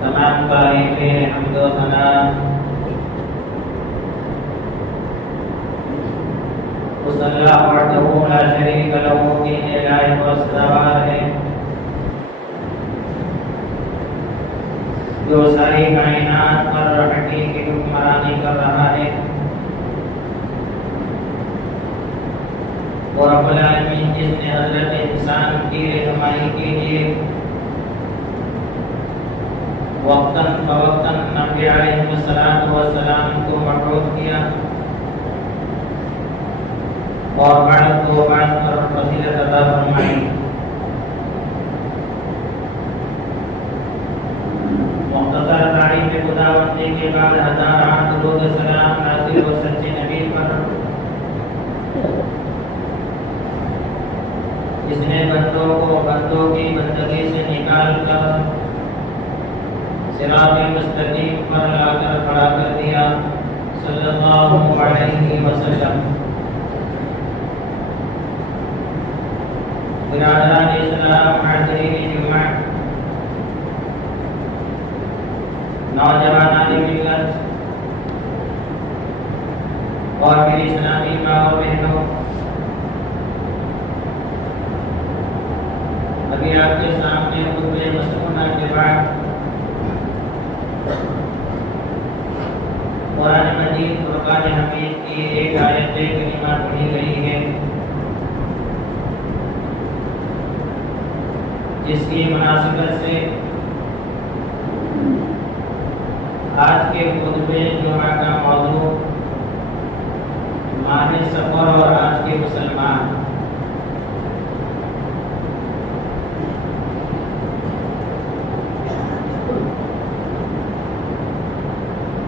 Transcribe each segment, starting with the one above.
तमाम तारीफें हम्द व सना उस अल्लाह वहदहू ला शरीक लहू की लायक व सदावार है जो सारी कायनात पर हकीकी हुक्मरानी कर रहा है। और रब्बुल आलमीन जिसने हज़रत इंसान की रहनुमाई के लिए वक्तन फवक्तन नबी अलैहिस्सलातु वस्सलाम को मबऊस किया और बाद को बाद पर फजीलत अता फरमाई। मुख्तसर तारीफ खुदावंदी के बाद हज़ार दुरूद सलाम नाज़िल व सच्चे नबी पर जिसने बंदों को बंदों की बंदगी से निकाल कर सिरात मुस्तकीम पर लाकर खड़ा कर दिया, सल्लल्लाहु अलैहि वसल्लम। बिरादरान इस्लाम, हाज़रीन जुमा, नौजवानान मिल्लत और मेरी इस्लामी माँ और बहनों, अभी आपके सामने खुतबे मसनूना के बाद कुरान मजीद फुरकान हमीद की एक आयत करीमा पढ़ी गई है जिसकी मुनासिबत से आज के खुतबे जुमा का मौजू माह सफर और आज के मुसलमान।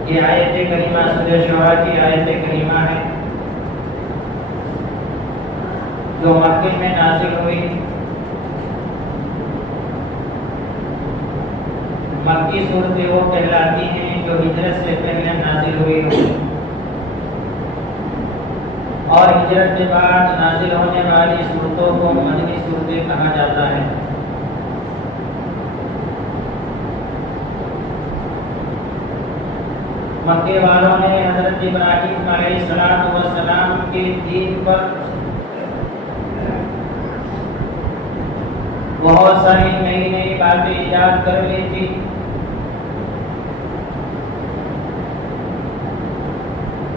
ये आयत करीमा सूरह शुरा की आयत करीमा है जो मक्के में नाज़िल हुई। मक्की सूरतें वो कहलाती हैं जो हिजरत से पहले नाज़िल हुई हो। हिजरत के बाद नाजिल होने वाली सूरतों को मदनी सूरतें कहा जाता है। मक्के वालों ने हजरत इब्राहीम अलैहिस्सलाम के दीन पर बहुत सारी नई नई बातें ईजाद कर ली थी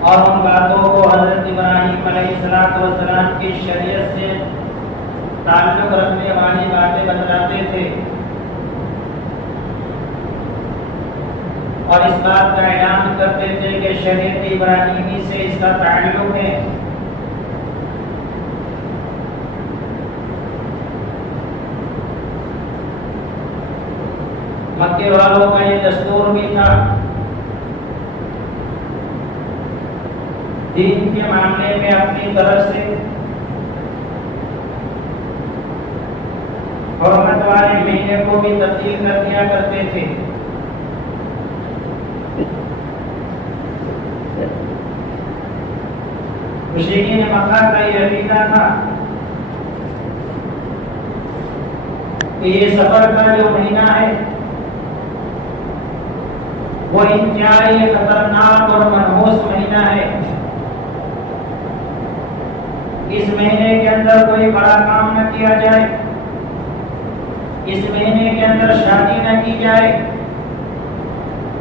और उन बातों को हजरत इब्राहीम अलैहिस्सलाम की शरीयत से ताल्लुक रखने वाली बातें बतलाते थे और इस बात का ऐलान करते थे कि शरीयत इब्राहीमी से इसका ताल्लुक है। मक्के वालों का ये दस्तूर भी था, दीन के मामले में अपनी तरफ से हुर्मत वाले महीने को भी तब्दील कर दिया करते थे। मुशरिकीन मक्का का ये अकीदा था कि ये सफर का जो महीना है वो इंतहाई खतरनाक और मनहूस महीना है। इस महीने के अंदर कोई बड़ा काम न किया जाए, इस महीने के अंदर शादी न की जाए,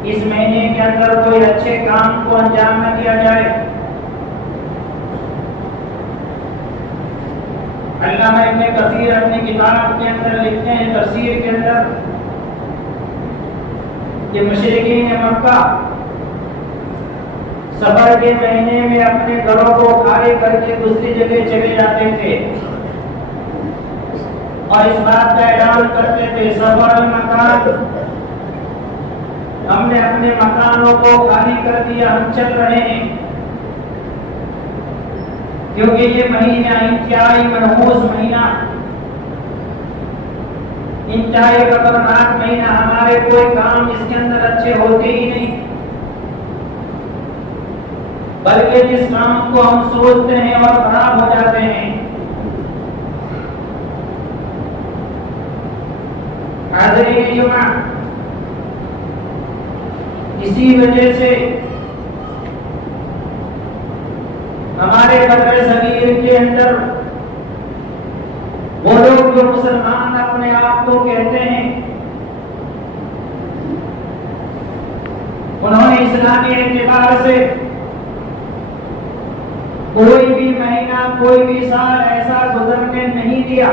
इस महीने के अंदर कोई अच्छे काम को अंजाम न दिया जाए। अल्लामा इब्न कसीर अपनी किताब के अंदर लिखते हैं, तफसीर के अंदर, कि मुशरिकीन मक्का सफर के महीने में अपने घरों को खाली करके दूसरी जगह चले जाते थे और इस बात का ऐलान करते थे, सफर मकान, हमने अपने मकानों को खाली कर दिया, हम चल रहे हैं। क्योंकि ये महीना इंतहाई मनहूस महीना, इंतहाई खतरनाक महीना, हमारे कोई काम इसके अंदर अच्छे होते ही नहीं, बल्कि जिस काम को हम सोचते हैं और खराब हो जाते हैं। हाज़रीन जुमा, इसी वजह से हमारे बदर सगीर के अंदर वो लोग जो मुसलमान अपने आप को कहते हैं, उन्होंने इस्लामी एतबार से कोई भी महीना, कोई भी साल ऐसा गुजरने नहीं दिया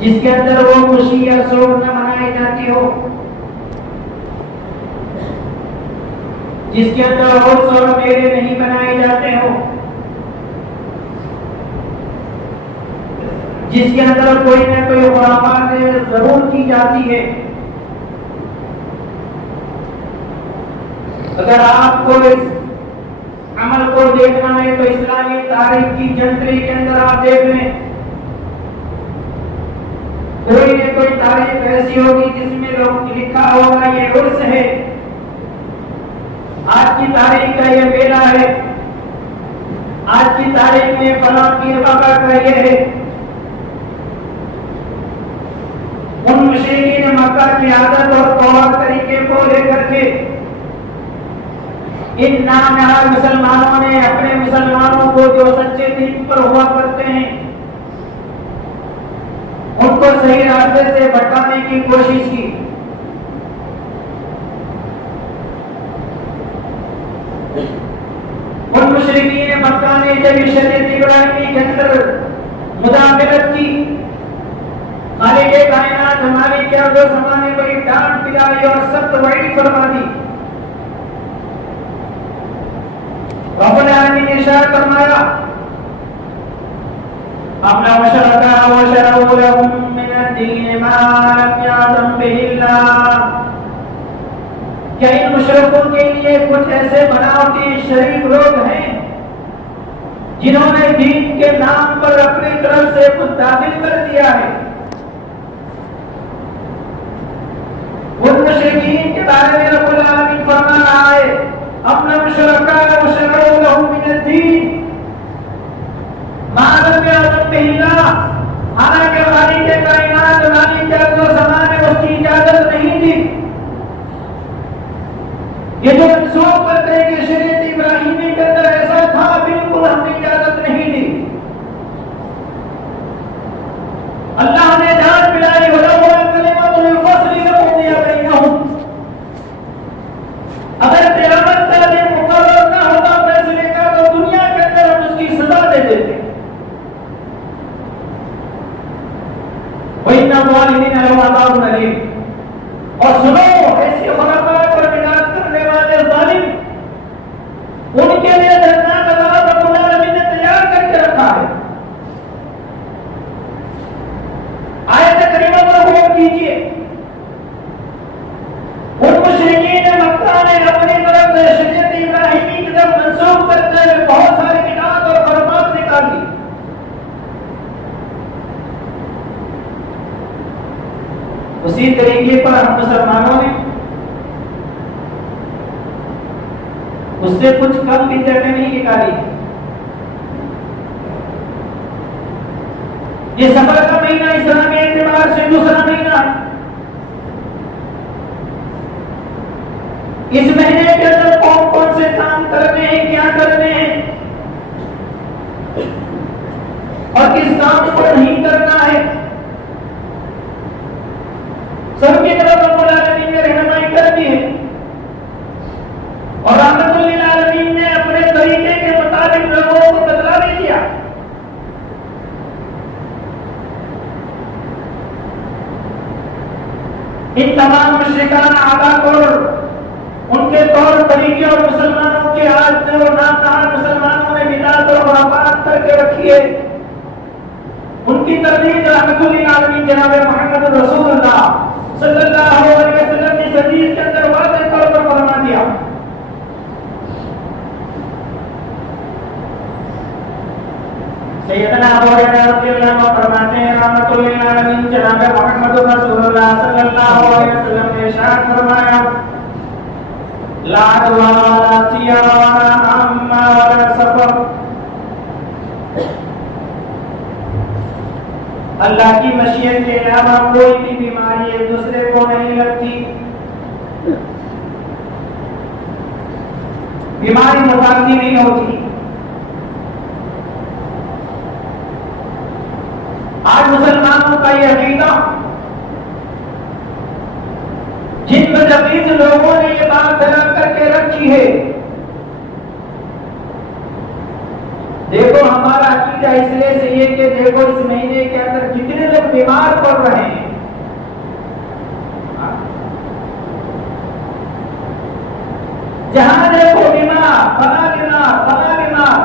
जिसके अंदर वो खुशी या शोक न मनाई जाती हो, जिसके अंदर और मेले नहीं बनाए जाते हो, जिसके अंदर कोई न कोई खुराफात जरूर की जाती है। अगर आपको इस अमल को देखना है तो इस्लामी तारीख की जंतरी के अंदर आप देख लें, कोई न कोई तारीख ऐसी होगी जिसमें लोग लिखा होगा ये उर्स है, आज की तारीख का ये मेला है, आज की तारीख में फलां पीर बाबा का ये है। उन मुशरिकीन मक्का की आदत और तौर तरीके को लेकर के इन नामनहार मुसलमानों ने अपने मुसलमानों को जो सच्चे दीन पर हुआ करते हैं उनको सही रास्ते से भटकाने की कोशिश की। उन मुशरिकीन मक्का ने जब शरीयत इब्राहिमी के अंदर मुदाखलत की, खालिक़े कायनात हमारी क्या जो ज़माने बड़ी डांट पिलाई और सख्त वईद फरमा दी। रब्बुल आलमीन ने इरशाद फरमाया, अपना वशरका वशरउ लहुम मिन अद-दीन मा लम याज़म बिहिल्लाह, क्या इन मुशरिकों के लिए कुछ ऐसे बनावटी शरीक लोग हैं जिन्होंने दीन के नाम पर अपनी तरफ से कुछ दाखिल कर दिया है। उन मुशरिकीन के बारे में रब्बुल आलमीन फरमा रहा है, अपना मुशरका वशरउ लहुम इजाजत ज़माने उसकी इजाजत नहीं दी। ये जो मंसूब करते हैं कि शरीयत इब्राहिमी के अंदर ऐसा था, बिल्कुल हमने इजाजत नहीं दी। अल्लाह ने जान पिलाई अगर क़यामत का दिन मुकर्रर ना होता फैसले का, तो दुनिया के अंदर हम उसकी सजा दे देते। और सुनो, ऐसे खुराफात और बिदात करने वाले जालिम, उनके लिए दर्दनाक अज़ाब रब्बुल आलमीन ने तैयार करके रखा है। आयत करीमा पर गौर कीजिए। उन मुशरिकीन मक्का ने अपनी तरफ से शरीयत इब्राहिमी की तरफ मंसूब करते हुए बहुत सारी बिदात और खुराफात निकाली। उसी तरीके पर हम मुसलमानों ने उससे कुछ कम बिदअतें नहीं निकाली। ये सफर का महीना इस्लामी एतबार से दूसरा महीना, इस महीने के अंदर कौन कौन से काम करने हैं, क्या करने हैं और किस काम को नहीं करना है, सबकी तरफ रब्बुल आलमीन ने रहनुमाई कर दी है। और रहमतुल लिल आलमीन ने अपने तरीके के मुताबिक लोगों को बदला भी दिया। इन तमाम मुशरिकाना आदात और उनके तौर तरीके और मुसलमानों के आदतें और नामदार मुसलमानों ने बिदात और खुराफात करके रखी है, उनकी तरदीद रहमतुल लिल आलमीन जनाब मोहम्मद रसूलुल्लाह सल्लल्लाहु अलैहि वसल्लम ने हदीस के अंदर वाज़ेह तौर पर फरमा दिया। सैयदना अबू हुरैरा रज़ियल्लाहु अन्हु फरमाते हैं, रहमतुल लिल आलमीन जनाब मोहम्मद रसूलुल्लाह सल्लल्लाहु अलैहि वसल्लम ने इरशाद फरमाया, ला अदवा वला सियाम वला अम्मा वला सफर। अल्लाह की मशीयत के अलावा कोई भी बीमारी एक दूसरे को नहीं लगती। बीमारी मुतादी नहीं होती। आज मुसलमानों का यह अकीदा, जिन मजहबी लोगों ने ये बात फैला करके रखी है, देखो हमारा अकीदा इसलिए सही है कि देखो इस महीने के अंदर कितने लोग बीमार पड़ रहे हैं। जहां देखो बीमार, फला बीमार, फला बीमार।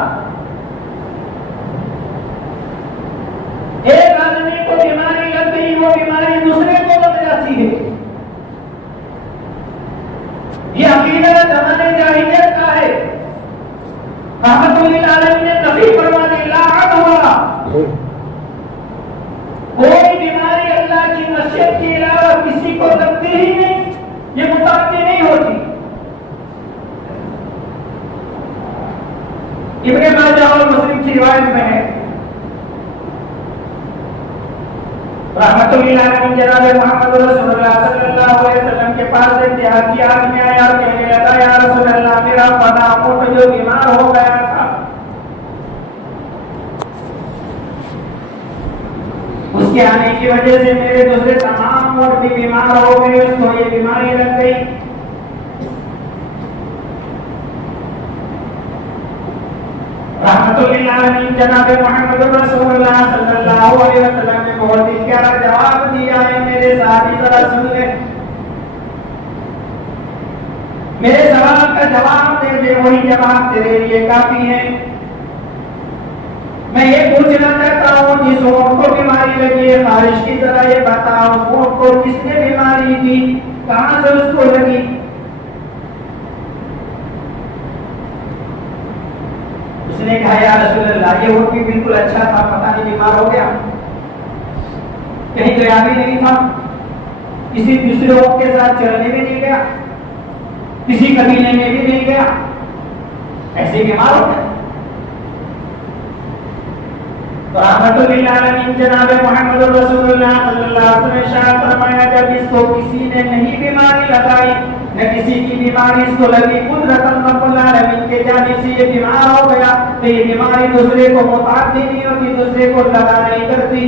एक आदमी को बीमारी लग गई, वो बीमारी दूसरे को लग जाती है। ये अकीदा ज़माने जाहिलियत का है। रहमतुल लिल आलमीन ने नफी फरमा दी, ला अदवा। कोई बीमारी अल्लाह की मशीयत के अलावा किसी को लगती ही नहीं, ये मुतादी नहीं होती। इब्ने माजा और मुस्लिम की रिवायत में है, रहमतुल लिल आलमीन जनाब मोहम्मद रसूलुल्लाह सल्लल्लाहु अलैहि वसल्लम के पास एक देहाती आदमी आया और कहने लगा, या रसूलल्लाह, मेरा फला मुठ जो बीमार हो गया था, उसके आने की वजह से मेरे दूसरे तमाम मुठ भी बीमार हो गए, उसको ये बीमारी लग गई। रहमतुल लिल आलमीन जनाब मोहम्मद रसूलुल्लाह सल्लल्लाहु अलैहि वसल्लम ने बहुत ही प्यारा जवाब दिया है। मेरे साथी जरा सुन ले, मेरे सवाल का जवाब दे दे, वही जवाब तेरे लिए काफी है। मैं ये पूछना चाहता हूँ, जिस ऊँट को बीमारी लगी है, खारिश की तरह ये बताओ, उस ऊँट को किसने बीमारी दी, कहाँ से उसको लगी? उसने कहा, या रसूलल्लाह, ये ऊँट भी बिल्कुल अच्छा था, पता नहीं बीमार हो गया, कहीं गया भी नहीं था, किसी दूसरे ऊँट के साथ चलने भी नहीं गया, किसी कबीले में भी नहीं गया, ऐसे बीमार हो गया। रहमतुल लिल आलमीन जनाब मोहम्मद रसूलुल्लाह सल्लल्लाहु अलैहि वसल्लम फरमाया, जब इसको किसी ने नहीं बीमारी लगाई, न किसी की बीमारी इसको लगी, कुदरतन रब्बुल आलमीन के जानिब से ये बीमार हो गया, तो ये बीमारी दूसरे को मुतादी नहीं होती, दूसरे को लगा नहीं करती।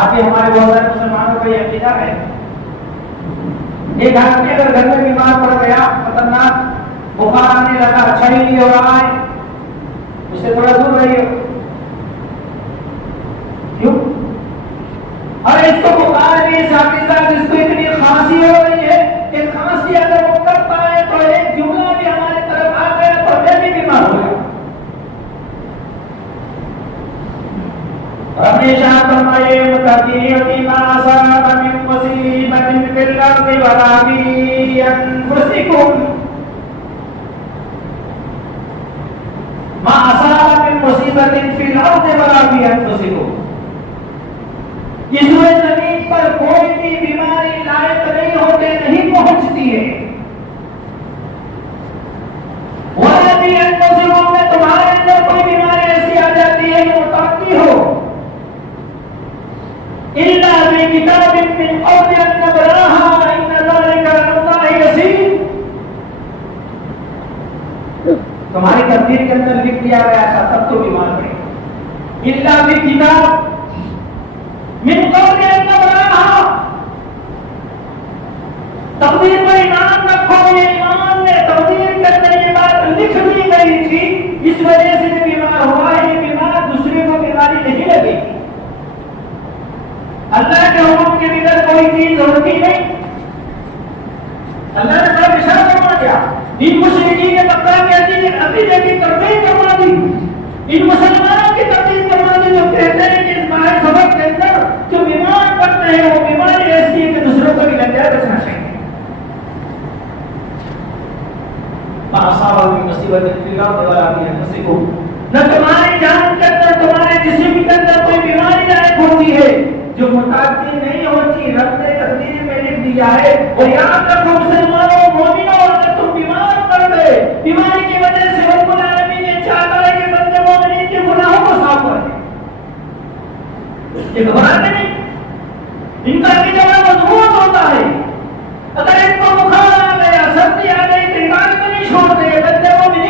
आगे हमारे बहुत सारे मुसलमानों का ये अकीदा है, एक आदमी अगर घर में बीमार पड़ गया, खतरनाक बुखार आने लगा, अच्छा ही नहीं हो रहा है, उससे थोड़ा दूर रहिए। क्यों? अरे इसको बुखार भी साथ ही साथ इसको इतनी खांसी हो रही है कि खांसी अगर वो करता है तो एक जुमला भी हमारे तरफ आ गया तो मैं भी बीमार हो गया। अपने शाह फरमाए मुतक़ीयती मा असाब मिन मुसीबतिन फिल अर्दि वला फी अनफुसिकुम मा असाब मिन मुसीबतिन फिल अर्दि वला फी अनफुसिकुम। इस जमीन पर कोई भी बीमारी लायक नहीं होते, नहीं पहुंचती है। वला फी अनफुसिकुम में तुम्हारे अंदर कोई बीमारी ऐसी आ जाती है कि मुताकी हो, इल्ला बि किताबिन मिन क़ब्ल अन नबराहा इन्न ज़ालिका अलल्लाहि यसीर। तुम्हारी तकदीर के अंदर लिख दिया गया था, तब तो बीमार पड़े। इल्ला बि किताब मिन क़ब्ल अन नबराहा, तकदीर पर ईमान रखो, ये ईमान में तकदीर के अंदर ये बात लिख दी गई थी, इस वजह से जो बीमार हुआ है, ये बीमार दूसरे को बीमारी नहीं लगेगी। अल्लाह के हुक्म के बिना कोई चीज होती नहीं। अल्लाह ने सब इशारा करवा दिया। इन मुशरिकीन ने मक्का के अकीदे की तरदीद करवा दी, इन मुसलमानों की तरदीद करवा दी जो कहते हैं कि इस माह सबक के अंदर जो बीमार पड़ते हैं वो बीमारी ऐसी है कि दूसरों को भी लग जाए, बचना चाहिए। न तुम्हारी जान के अंदर, तुम्हारे जिस्म के अंदर कोई बीमारी लायक होती है जो मुतादी नहीं होती, रब ने तकदीर में लिख दिया है। और याद रखो मुसलमानों, मोमिनों, अगर तुम बीमार पड़ गए, बीमारी की वजह से रब्बुल आलमीन ने चाहता है कि बंदे मोमिन के गुनाहों को साफ कर दे। ये घबराते नहीं, इनका अकीदा मजबूत होता है। अगर इनको बुखार आ गया, सर्दी आ गई तो इबादत नहीं छोड़ते। बंदे मोमिन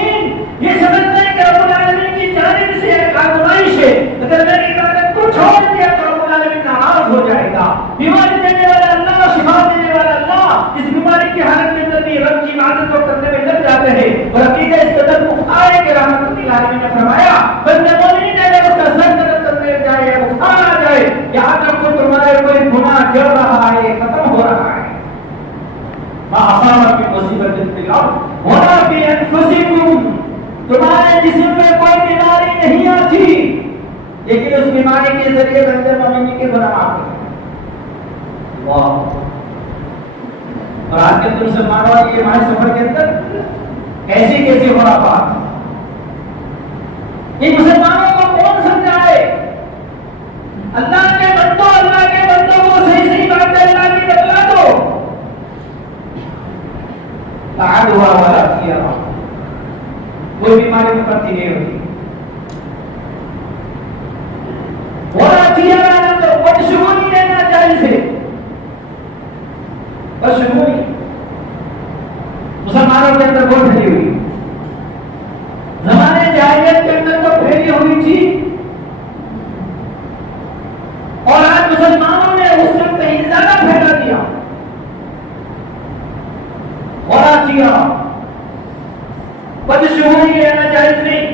ये समझते हैं कि रब्बुल आलमीन की जानिब से एक आज़माइश है, अगर मैंने इबादत को छोड़ दिया तो रब्बुल आलमीन नाराज हो जाएगा। बीमारी देने वाला अल्लाह, शिफा देने वाला अल्लाह, इस बीमारी की हालत के अंदर भी रब की इबादत को करने में लग जाते हैं। और अकीदा इस कदर पुख्ता है कि रहमतुल लिल आलमीन ने फरमाया, बंदे मोमिन अगर उसका सर दर्द करने जाए, बुखार आ जाए, यहाँ तक तो तुम्हारे कोई गुनाह जल रहा है, खत्म हो रहा है। मा असाब मिन मुसीबतिन फिल अर्दि वला फी अनफुसिकुम, तुम्हारे जिस्म में कोई बीमारी नहीं आती, लेकिन उस बीमारी के जरिए बंदे मोमिन के गुनाह माफ होते हैं। वाह! और आज के मुसलमानों के हमारे सफर के अंदर कैसे कैसे हो रहा बात, इन मुसलमानों को कौन समझाए? अल्लाह के बंदों को सही सही बातें अल्लाह की बतला दो। ताद हुआ वाला किया, कोई बीमारी में पड़ती नहीं होती। तो बदशुगुनी रहना चाहिए, बदशुगुनी मुसलमानों के अंदर बहुत फैली हुई, ज़माने जाहिलियत के अंदर तो फैली हुई थी, और आज मुसलमानों ने उससे कहीं ज्यादा फैला दिया। बदशुगुनी रहना जायज नहीं।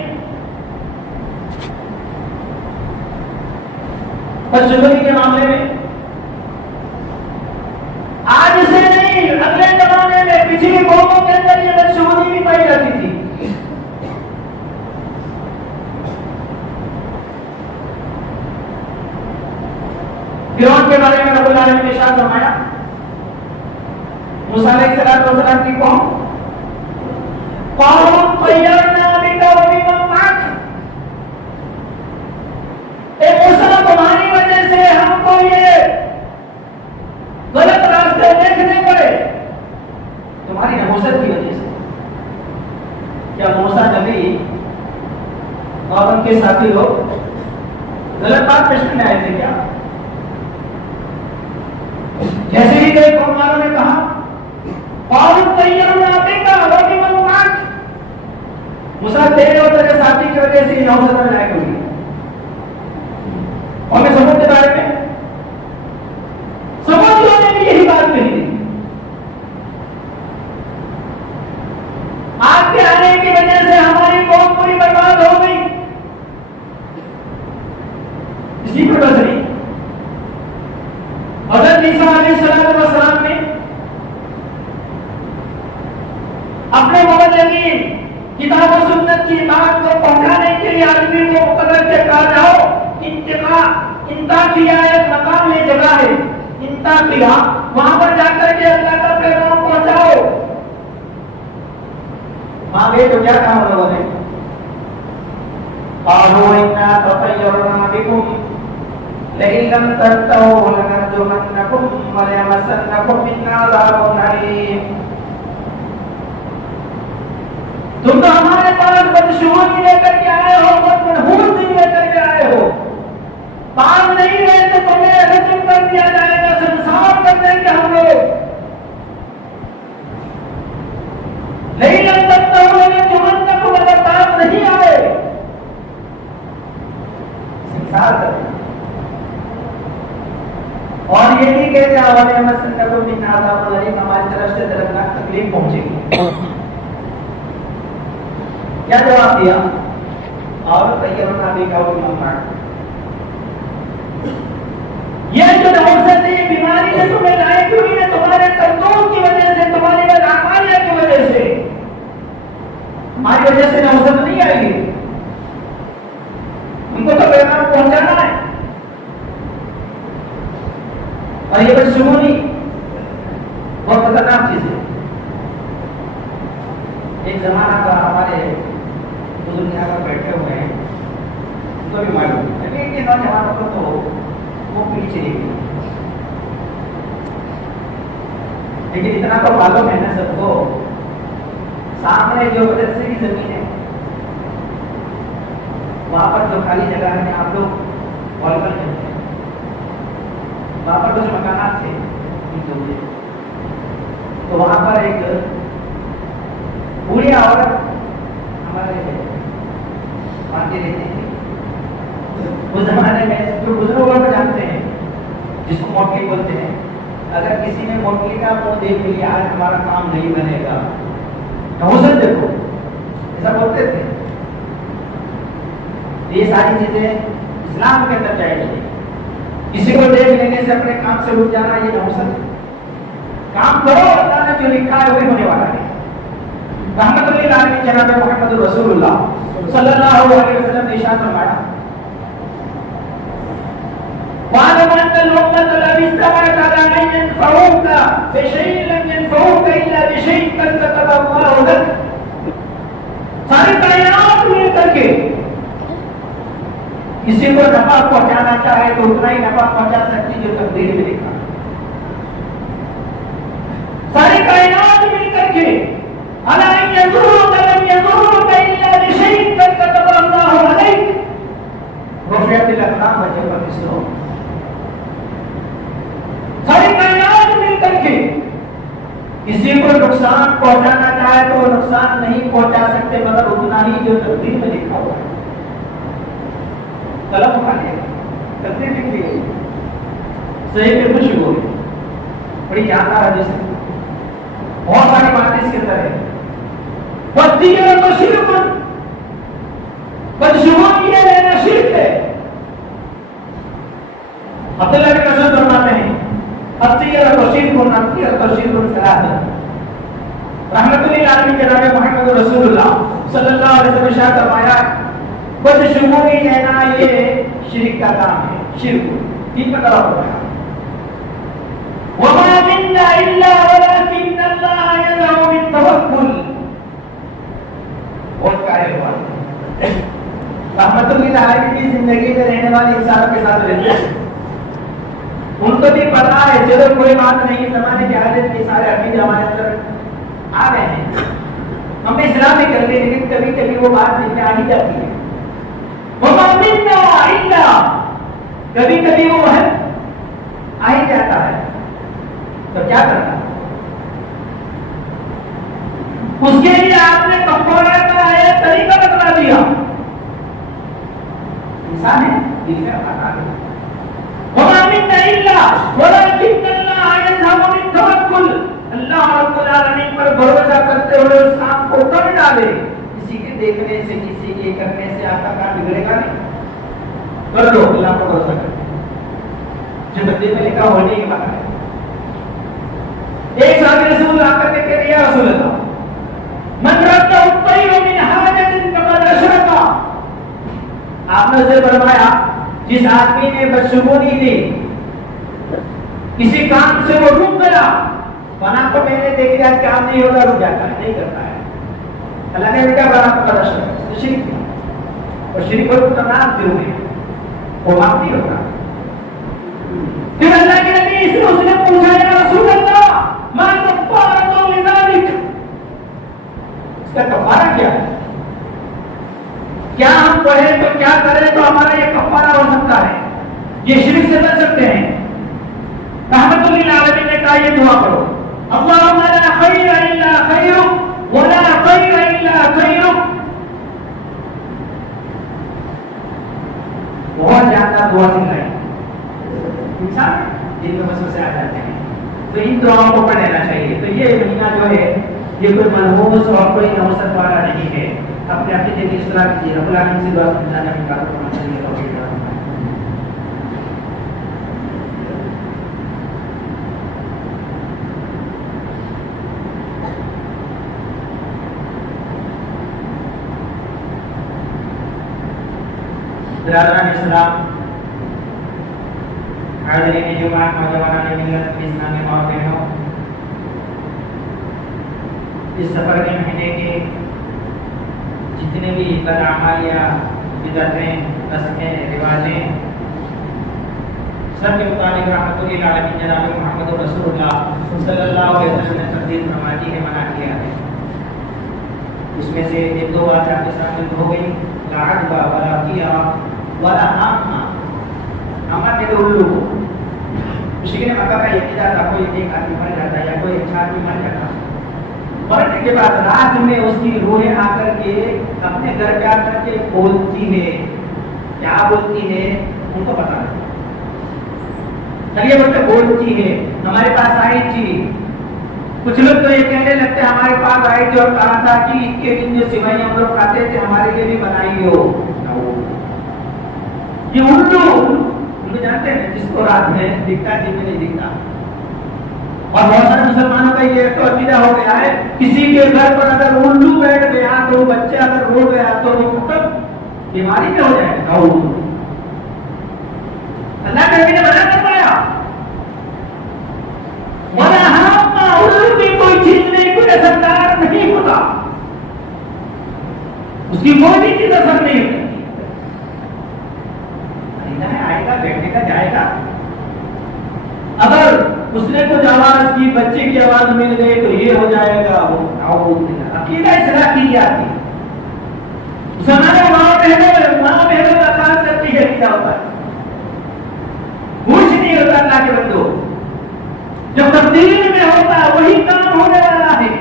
बदशुगुनी के मामले में आज से नहीं, अगले जमाने में पिछली कौमों के अंदर ये बदशुगुनी भी पाई जाती थी। फिरौन के बारे में रब्बुल आलमीन ने इरशाद फरमाया, मूसा अलैहिस्सलाम की कौम, कौम तय्यरना बिका व बिमन मअक, ए मूसा तुम्हारी वजह से हमको ये गलत रास्ते देखने पड़े, तुम्हारी नहुसत की वजह से। क्या मूसा नबी और उनके साथी लोग गलत बात पेश करने आए थे क्या? जैसे ही गए कौम वालों ने कहा मूसा तेरे और तेरे साथी की वजह से नौसत में लायक हुई। और मैं समूह के बारे में समूह ने भी यही बात कही थी। आपके आने की वजह से हमारी कौम पूरी बर्बाद हो गई। इसी पर बस नहीं हज़रत ईसा अलैहिस्सलाम ने अपने मोहल्ले किताब और सुन्नत की बात को पहुंचाने के लिए आदमी को मुकर्रर से कहा जाओ। इंताकिया एक मकाम में जगह है, इंताकिया, वहां पर जाकर के अल्लाह का पैगाम पहुंचाओ। वहां गए तो क्या कहा लोगों ने? क़ालू इन्ना ततय्यरना बिकुम लइन लम तन्तहू लनरजुमन्नकुम व लयमस्सन्नकुम मिन्ना अज़ाबुन अलीम। तुम तो हमारे पास बदशुगूनी लेकर के आए हो, मनहूस लेकर के आए हो। पास नहीं रहे तो तुम्हें रजम कर दिया जाएगा, संसार कर देंगे हम लोग। नहीं लगता जुमन तक अगर पास नहीं आए संसार कर देंगे। और ये नहीं कहते हमारे हमारी तरफ से दर्दनाक तकलीफ पहुंचेगी। क्या जवाब दिया? और ये जो नौसत है, बीमारी ने तुम्हें लायक हुई है तुम्हारे करतूत की वजह से, तुम्हारी बदआमालिया की वजह से। हमारी वजह से नौसत नहीं आएगी। उनको तो पैगाम पहुंचाना है। और ये बदशुगूनी बहुत खतरनाक चीज है। एक जमाना का हमारे बुजुर्ग यहाँ पर बैठे हुए हैं, उनको भी मालूम है कि नौजवानों को तो वो पीछे ही, लेकिन इतना तो मालूम है ना सबको, सामने जो मदरसे की जमीन है वहां पर जो खाली जगह है, आप लोग वॉलीबॉल खेलते हैं, वहां पर कुछ मकानात थे, तो वहां पर एक बूढ़ी औरत हमारे मानती रहती थी। उस जमाने में जो बुजुर्ग लोग जानते हैं, जिसको मोटली बोलते हैं, अगर किसी ने मोटली का मुंह देख लिया आज हमारा काम नहीं बनेगा, नौसत देखो, ऐसा बोलते थे। ये सारी चीजें इस्लाम के अंदर चाहिए। किसी को देख लेने से अपने काम से उठ जाना, ये नौसत। काम करो, अल्लाह ने जो लिखा है वही होने वाला है। रहमतुल लिल आलमीन जनाब मुहम्मद रसूलुल्लाह सल्लल्लाहु अलैहि वसल्लम ने इरशाद फरमाया, वालम अन्नल उम्मत लम इस्तमअत अला अन यनफऊका बिशैइन लम यनफऊका इल्ला बिशैइन कद कतबल्लाहु लक। सारी कायनात मिलकर के किसी को नफा पहुंचाना चाहे तो उतना ही नफा पहुंचा सकती जो तकदीर में लिखा। सारी कायनात मिलकर के अला इन यज़ुरुका लम यज़ुरुका इल्ला बिशैइन कद कतबल्लाहु अलैक रुफ़िअतिल अक़लाम व जफ़त अस्सूहूफ़। सारी कायनात मिलकर के किसी को नुकसान पहुंचाना चाहे तो वो नुकसान नहीं पहुंचा सकते मगर उतना ही जो तकदीर में लिखा हुआ है। कलम उठा लिया, तकदीर लिख दी गई, सही पे खुश हो गई। बड़ी जानदार है, जैसे बहुत सारी बातें इसके अंदर है। बददिया तो शिर्क, बदशुगूनी ये लेना शिर्क है। अब्दुल्लाह बिन मसूद फरमाते हैं, अतिया तो शिर्क और अतिया तो शिर्क और सलात। रहमतुल लिल आलमीन जनाब मुहम्मद रसूलुल्लाह सल्लल्लाहु अलैहि वसल्लम इरशाद फरमाया, बदशुगूनी लेना ये शिर्क का काम है। शिर्क तीन प्रकार होता है। वमा मिन्ना इल्ला वलाकिन्नल्लाह यदउ बित्तवक्कुल। और क्या है बात? रहमतुल लिल आलमीन की जिंदगी में रहने वाले इंसानों के साथ रहते हैं, उनको भी पता है चलो कोई बात नहीं, जमाने की हालत के सारे अकीदे हमारे अंदर आ गए हैं, हम इस्लाम में करते हैं, लेकिन कभी कभी वो बात दिल में आ ही जाती है। वमा मिन्ना इल्ला, कभी कभी वो है आ ही जाता है, तो क्या करना? उसके लिए आपने कफारा का एक तरीका बता दिया। इंसान है, दिल में आता है। वमा मिन्ना इल्ला वलाकिन्नल्लाह यज़हबु बित्तवक्कुल, अल्लाह रब्बुल आलमीन पर भरोसा करते हुए उस काम को कर डाले। किसी के देखने से, किसी के करने से आपका काम बिगड़ेगा नहीं। कर लो, अल्लाह पर भरोसा करते। जो बंदे में लिखा होने की बात है। एक साहब रसूल आकर के कहते या रसूल अल्लाह, मन रद्दा उतैरु मिन हाजतिन फक़द अशरका। आपने उसे फरमाया, जिस आदमी ने बदशुगुनी दी, किसी काम से वो रुक गया, बना तो मैंने देख लिया काम नहीं होगा, रुक जाता है, नहीं करता है, अल्लाह ने क्या बना फक़द अशरका, शिरक किया। और शिरक को तो नाम जरूरी है, वो माफ नहीं होता। फिर अल्लाह के नबी से उसने पूछा, या रसूल अल्लाह, मा कफ़ारतु लिज़ालिक, इसका कफ़ारा क्या है? क्या हम पढ़े तो क्या करें तो हमारा ये कफ़ारा हो सकता है, ये शिरक से बच सकते हैं? रहमतुल लिल आलमीन ने कहा, ये दुआ करो, अल्लाहुम्मा ला खैरा इल्ला खैरुक व ला खैरा इल्ला खैरुक। बहुत ज्यादा दुआ सिखाई, इंसान दिन में बस आ जाते हैं, तो इन दुआओं को पढ़ लेना चाहिए। तो ये महीना जो है, ये कोई मनहूस और कोई नौसत वाला नहीं है। अपने अपनी जगह इस तरह कीजिए, रब्बुल आलमीन से दुआ समझाने की बात करना चाहिए। बिरादरान इस्लाम, हाज़रीन जुमा, नौजवान मिल्लत इस्लामी माँ बहनों, इस सफर के महीने के जितने भी बदअमालियाँ, बिदअतें, रस्में, रिवाजें, सब के मुताबिक रहमतुल लिल आलमीन जनाब मुहम्मद रसूलुल्लाह सल्लल्लाहु अलैहि वसल्लम ने तस्दीक फरमाई है, मना किया है। इसमें से एक दो बात आपके सामने हो गई, ला अदबा वला किया वला आमा, आमा के उल्लू को मुश्किल मक्का का एक जाता, कोई एक आदमी मर जाता है या कोई अच्छा आदमी मर जाता, मरने के बाद रात में उसकी रूहें आकर के अपने घर पे आकर के बोलती है, क्या बोलती है उनको पता नहीं। चलिए बच्चे, बोलती है हमारे पास आई थी। कुछ लोग तो ये कहने लगते हमारे पास आई थी और कहा था कि इनके दिन जो सिवाइयां हम लोग खाते थे हमारे लिए भी बनाई हो। ये उल्लू जानते हैं, जिसको रात में दिखता, दिन में नहीं दिखता। और बहुत सारे मुसलमानों का ये तो अकीदा हो गया है, किसी के घर पर अगर उल्लू बैठ गया तो बच्चे अगर रो गया तो वो मतलब बीमारी में हो जाएगा। अल्लाह के नबी ने मना कर पाया, उल्लू की कोई चीज नहीं, कोई असरदार नहीं होता, उसकी कोई भी चीज असर नहीं होती। आएगा, बैठेगा, जाएगा। अगर उसने कुछ आवाज की, बच्चे की आवाज मिल गई तो ये हो जाएगा, वो अकीदा इस तरह की क्या थी? हमारे माँ बहनों का खास करती है, क्या होता है कुछ नहीं होता। अल्लाह के बंदो, जो तब्दील में होता है वही काम होने वाला है।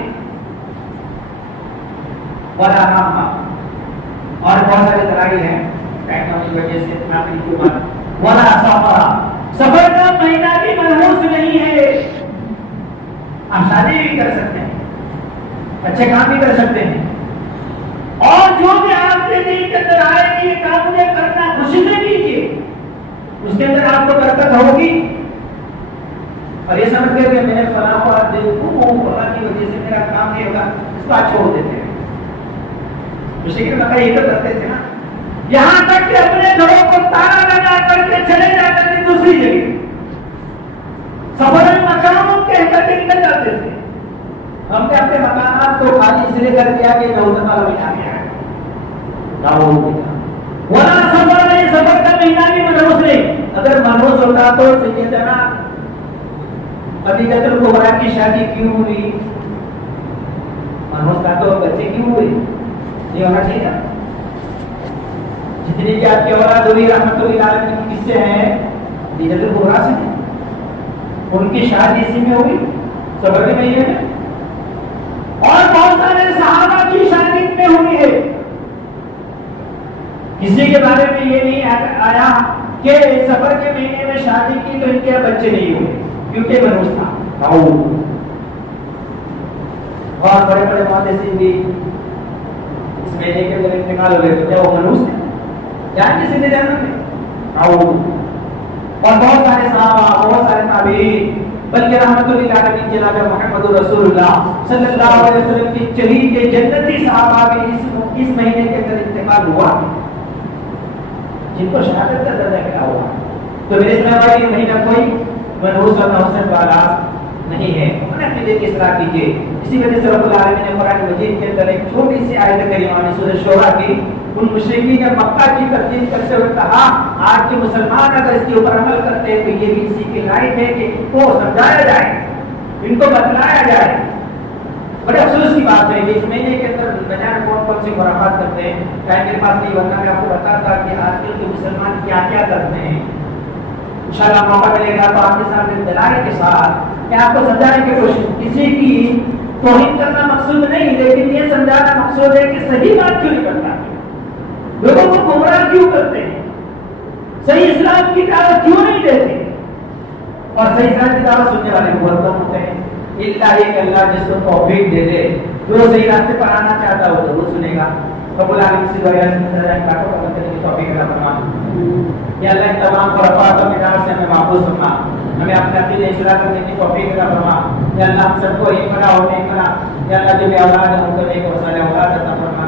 बड़ा नामा और बहुत सारी तरह हैं टेक्नोलॉजी वजह से आखिरी के बाद वाला सफरा, सफर का महीना भी मनहूस नहीं है। आप शादी भी कर सकते हैं, अच्छे काम भी कर सकते हैं, और जो भी आपके दिल के अंदर आएगी ये काम मुझे करना, खुशी से कीजिए, उसके अंदर आपको बरकत होगी। और ये समझ के मैंने फला पर फला की वजह से मेरा काम नहीं होगा, इसको आज छोड़ देते हैं। मुश्किल में ये तो करते थे ना, यहाँ तक कि अपने घरों को ताला लगा करके चले जाते थे दूसरी जगह, सफर मकानों के कहकर निकल जाते थे। हमने अपने मकानात को खाली इसलिए कर दिया कि नौजवान वाला में आ गया है, वरना सफर नहीं, सफर का महीना भी मनहूस नहीं। अगर मनहूस होता तो सैयदना खदीजतुल कुबरा की शादी क्यों हुई? मनहूस था तो बच्चे क्यों हुए? ये होना चाहिए। जितनी भी आपकी औलाद हुई रहमतुल्लिल आलमीन किससे है? खदीजतुल कुबरा से है। उनकी शादी इसी में हुई, सफर के महीने में। और बहुत सारे सहाबा की शादी में हुई है। किसी के बारे में ये नहीं आया कि सफर के महीने में शादी की तो इनके बच्चे नहीं हुए, क्योंकि मनुष्य था। और बड़े बड़े मुहद्दिसीन भी इस महीने के अंदर इंतकाल हो गए, तो क्या वो मनुष्य है? जान के सीधे जन्नत में। और बहुत सारे सहाबा, बहुत सारे ताबीईन, बल्कि रहमतुल्लिल आलमीन जनाब मुहम्मद रसूलुल्लाह सल्लल्लाहु अलैहि वसल्लम की शहीद के जन्नती सहाबा भी इस महीने के अंदर इंतकाल हुआ, जिनको शहादत का दर्जा मिला हुआ। तो मेरे इस्लाम भाई, महीना कोई मनहूस और नौसत वाला नहीं है। उन्होंने अपने दिल की इस्लाह कीजिए। इसी वजह से रब्बुल आलमीन ने कुरान मजीद के अंदर एक छोटी सी आयत करीमा में सूरह शूरा की उन मुशरिकीन ने मक्का की तकदीर करते हुए कहा, आज के मुसलमान अगर इसके ऊपर अमल करते हैं तो ये भी इसी के लायक है कि इनको समझाया जाए, इनको बतलाया जाए। बड़े अफसोस की बात है कि इस महीने के अंदर न जाने कौन कौन सी खुराफात करते हैं। टाइम मेरे पास नहीं, वरना मैं आपको बताता कि आजकल के मुसलमान क्या क्या करते हैं। इंशाल्लाह मौका मिलेगा तो आपके सामने दलाइल के साथ मैं आपको समझाने की कोशिश। किसी की तौहीन करना मकसूद नहीं, लेकिन ये समझाना मकसूद है कि सही बात क्यों नहीं करता, लोगों को गुमराह क्यों करते हैं, सही इस्लाम की दावत क्यों नहीं देते। और सही इस्लाम की दावत सुनने वाले बहुत कम होते हैं। इल्ला एक अल्लाह जिसको तौफीक दे दे, जो सही रास्ते पर आना चाहता हो तो वो सुनेगा। रब्बुल आलमीन से दुआ है कि आपको अमल करने की तौफीक अता फरमा। या अल्लाह इन तमाम खुराफात और बिदअत से हमें महफूज फरमा, हमें अपने अकीदे इस्लाह करने की तौफीक अता फरमा। या अल्लाह हम सबको एक बना और नेक बना। या अल्लाह जो भी औलाद है उनको नेक और साले औलाद अता फरमा।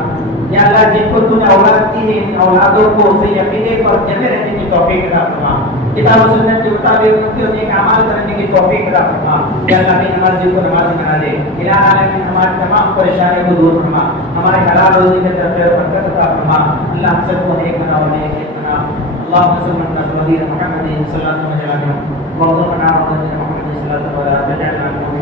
या अल्लाह जिनको तूने औलाद दी है, इन औलादों को सही अकीदे पर जमे रहने की तौफीक अता फरमा। किताब और सुन्नत के मुताबिक उनके नेक अमाल करने की तौफीक अता फरमा। या अल्लाह अपनी नमाज़ को नमाज़ी बना दे। इलाह आलमीन हमारी तमाम परेशानियों को दूर फरमा, हमारे हलाल रोज़ी के तरफ बरकत अता फरमा। अल्लाह हम सबको नेक बना और नेक बना। अल्लाहुम्मा सल्लि अला सय्यिदिना मुहम्मदिन सल्लल्लाहु अलैहि वसल्लम वरज़ुक़ना मुहम्मदिन मुहम्मदिन सल्लल्लाहु अलैहि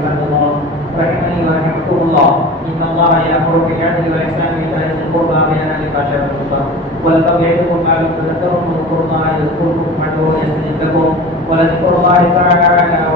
वसल्लम रहिमनी व रहमकुमुल्लाह। इन्नल्लाहा यअमुरु बिल अदली वल इहसानि व ईताइ ज़िल क़ुर्बा व यनहा अनिल फ़हशाइ वल मुनकर वल बग़yi यअिज़ुकुम लअल्लकुम तज़क्करून। फ़ज़कुरुल्लाहा यज़कुरुकुम वद'ऊहु यस्ताजिब लकुम व लज़िक्रुल्लाहि अकबर।